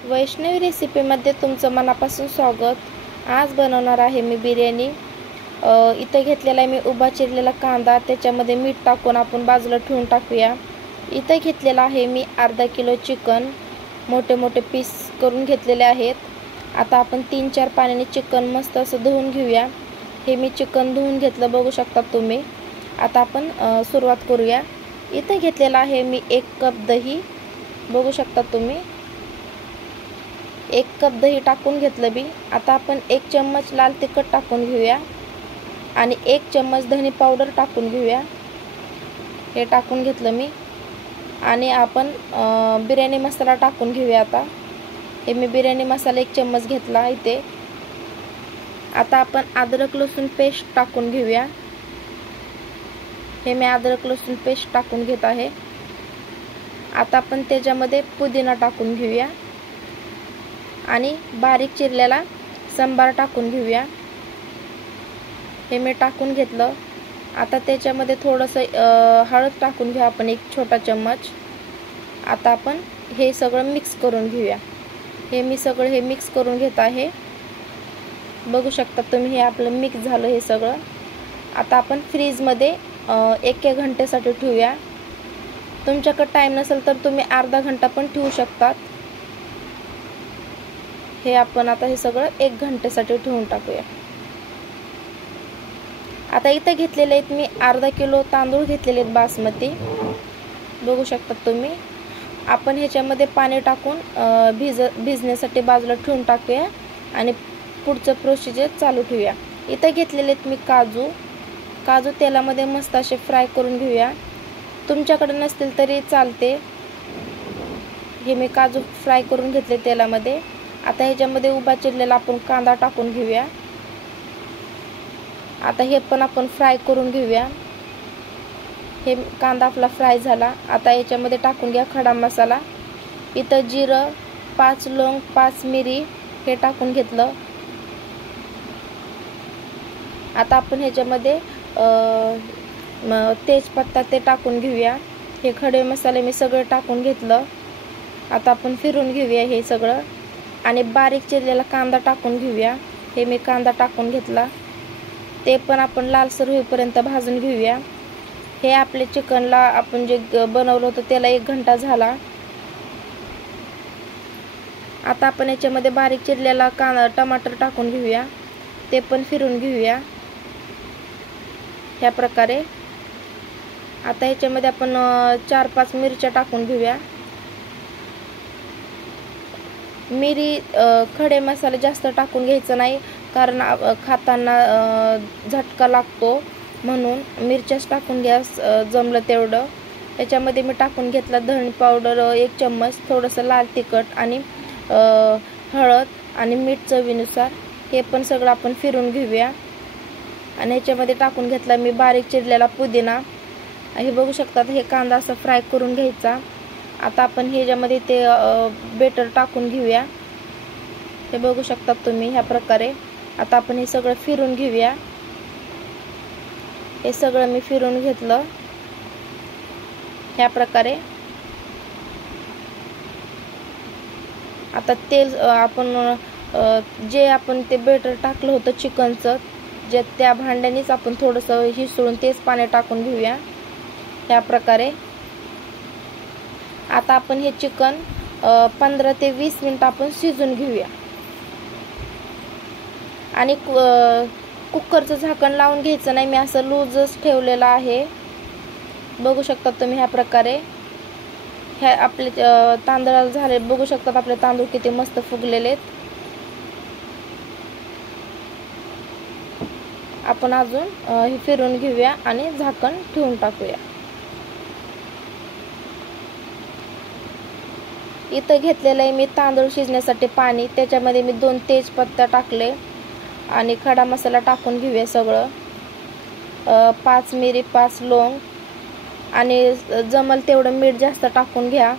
वैष्णवी रेसिपीमध्ये तुमचं मनापासून स्वागत। आज बनवणार आहे मी बिर्याणी। इथे घेतलेला आहे मी उभा चिरलेला कांदा, त्याच्यामध्ये मीठ टाकून आपण बाजूला ठेवून टाकूया। इथे घेतलेला आहे मी अर्धा किलो चिकन, मोठे मोठे पीस करून घेतलेले आहेत। आता आपण 3-4 पाण्याने चिकन मस्त असं धुवून घेऊया। हे मी चिकन धुवून घेतलं, बघू शकता तुम्ही। आता आपण सुरुवात करूया। इथे घेतलेला आहे मी 1 कप दही, बघू शकता तुम्ही। 1 कप दही टाकून घेतलं बी। आता आपण 1 चम्मच लाल तिखट टाकून घेऊया आणि 1 चम्मच धने पावडर टाकून घेऊया। हे टाकून घेतलं मी आणि आपण बिर्याणी मसाला टाकून घेऊया। आता हे मी बिर्याणी मसाला 1 चम्मच घेतला इथे। आता आपण अद्रक लसूण पेस्ट टाकून घेऊया। हे मी अद्रक लसूण पेस्ट टाकून घेत आहे। आता आपण त्याच्यामध्ये पुदिना टाकून घेऊया आणि बारीक चिरलेला सांबार टाकून घेऊया। हे मी टाकून घेतलं। आता त्याच्यामध्ये थोडंसं हळद टाकून घेऊ आपण 1 छोटा चम्मच। आता आपण हे सगळं मिक्स करून घेऊया। हे मी सगळं मिक्स करून घेत आहे, बघू शकता तुम्ही। हे आपलं मिक्स झालं हे सगळं। आता आपण फ्रीजमध्ये 1-1 घंट्यासाठी ठेवूया। तुमच्याकडे टाइम नसेल तर तुम्ही अर्धा घंटा पण ठेवू शकतात। हे आपण आता हे सगळं 1 घंट्यासाठी ठेवून टाकूया। आता इथे घेतलेले आहेत मी अर्धा किलो तांदूळ घेतलेले आहेत बासमती, बघू शकता तुम्ही। आपण ह्याच्यामध्ये पाणी टाकून भिजण्यासाठी बाजूला ठेवून टाकूया आणि पुढचं प्रोसिजर चालू ठेवूया। इथे घेतलेले आहेत मी काजू तेलामध्ये मस्त असे फ्राय करून घेऊया। तुमच्याकडे नसतील तरी चालते। हे मी काजू फ्राय करून घेतले तेलामध्ये। आता ह्याच्यामध्ये उभा चिरलेला आपण कांदा टाकून घेऊया। आता हे पण आपण फ्राय करून घेऊया। हे कांदा आपला फ्राय झाला। आता याच्यामध्ये टाकून घ्या खडा मसाला। इथं जिरं, 5 लवंग, 5 मिरी हे टाकून घेतलं। आता आपण ह्याच्यामध्ये तेजपत्ता ते टाकून घेऊया। हे खडे मसाले मी सगळं टाकून घेतलं। आता आपण फिरून घेऊया हे सगळं आणि बारीक चिरलेला कांदा टाकून घेऊया। हे मी कांदा टाकून घेतला, ते पण आपण लालसर होईपर्यंत भाजून घेऊया। हे आपले चिकनला आपण जे बनवलं होतं त्याला 1 घंटा झाला। आता आपण याच्यामध्ये बारीक चिरलेला टमाटर टाकून घेऊया, ते पण फिरून घेऊया ह्या प्रकारे। आता ह्याच्यामध्ये आपण 4-5 मिरच्या टाकून घेऊया। मिरी खडे मसाले जास्त टाकून घ्यायचं नाही, कारण खाताना झटका लागतो, म्हणून मिरच्याच टाकून घ्या जमलं तेवढं। याच्यामध्ये मी टाकून घेतला धने पावडर 1 चम्मच, थोडंसं लाल तिखट आणि हळद आणि मीठ चवीनुसार। हे पण सगळं आपण फिरून घेऊया आणि ह्याच्यामध्ये टाकून घेतला मी बारीक चिरलेला पुदिना। हे बघू शकता, हे कांदा असं फ्राय करून घ्यायचा। आता आपण ह्याच्यामध्ये ते बेटर टाकून घेऊया, हे बघू शकता तुम्ही ह्या प्रकारे। आता आपण हे सगळं फिरून घेऊया। हे सगळं मी फिरून घेतलं ह्या प्रकारे। आता तेल आपण जे आपण ते बेटर टाकलं होतं चिकनचं, जे त्या भांड्यानेच आपण थोडंसं हिसळून तेच पाणी टाकून घेऊया ह्या प्रकारे। आता आपण हे चिकन 15 ते 20 मिनिट आपण शिजून घेऊया आणि कुकरचं झाकण लावून घ्यायचं नाही, मी असं लूजच ठेवलेलं आहे, बघू शकता तुम्ही ह्या प्रकारे। ह्या आपले तांदूळ झाले, बघू शकतात आपले तांदूळ किती मस्त फुगलेले आहेत। आपण अजून हे फिरून घेऊया आणि झाकण ठेवून टाकूया। इथं घेतलेलं आहे मी तांदूळ शिजण्यासाठी पाणी, त्याच्यामध्ये मी 2 तेजपत्ता टाकले आणि खडा मसाला टाकून घेऊया सगळं। 5 मिरी, 5 लवंग आणि जमल तेवढं मीठ जास्त टाकून घ्या,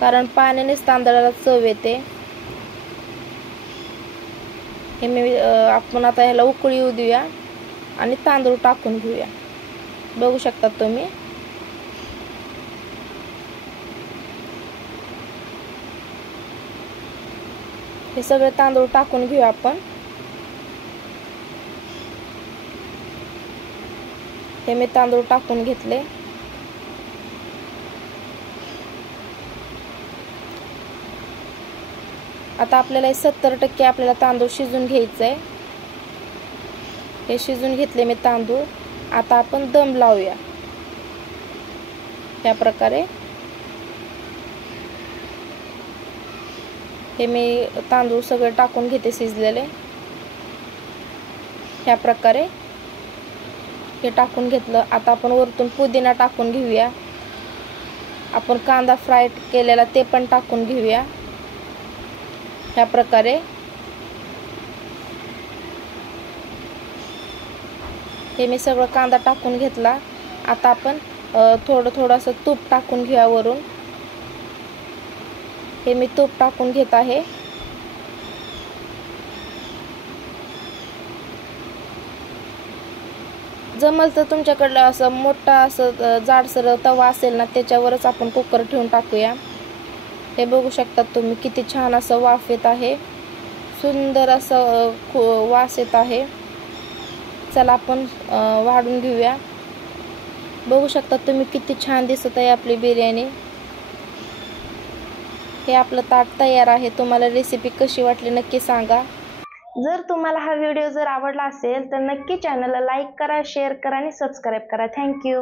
कारण पाण्यानेच तांदळाला चव येते। हे मी आपण आता ह्याला उकळी येऊ देऊया आणि तांदूळ टाकून घेऊया, बघू शकता तुम्ही। हे सगळे तांदूळ टाकून घेऊ आपण. हे मी तांदूळ टाकून घेतले. आता आपल्याला 70% आपल्याला तांदूळ शिजून घ्यायचं आहे. हे शिजून घेतले मी तांदूळ. आता आपण दम लावूया ह्या प्रकारे. हे मी तांदूळ सगळे टाकून घेते शिजलेले ह्या प्रकारे. हे टाकून घेतलं. आता आपण वरतून पुदिना टाकून घेऊया. आपण कांदा फ्राय केलेला ते पण टाकून घेऊया ह्या प्रकारे. हे मी सगळं कांदा टाकून घेतला. आता आपण थोडंसं तूप टाकून घेऊया वरून. हे मी तूप टाकून घेत आहे. जमल तर तुमच्याकडलं असं मोठा असं जाडसर तवा असेल ना, त्याच्यावरच आपण कुकर ठेवून टाकूया. हे बघू शकता तुम्ही किती छान असं वाफ येत आहे. सुंदर असं वास येत आहे. चला आपण वाढून घेऊया. बघू शकता तुम्ही किती छान दिसत आहे आपली बिर्याणी. हे आपलं ताट तयार आहे. तुम्हाला रेसिपी कशी वाटली नक्की सांगा. जर तुम्हाला हा व्हिडिओ जर आवडला असेल तर नक्की चॅनलला लाईक करा, शेअर करा आणि सबस्क्राईब करा. थँक्यू.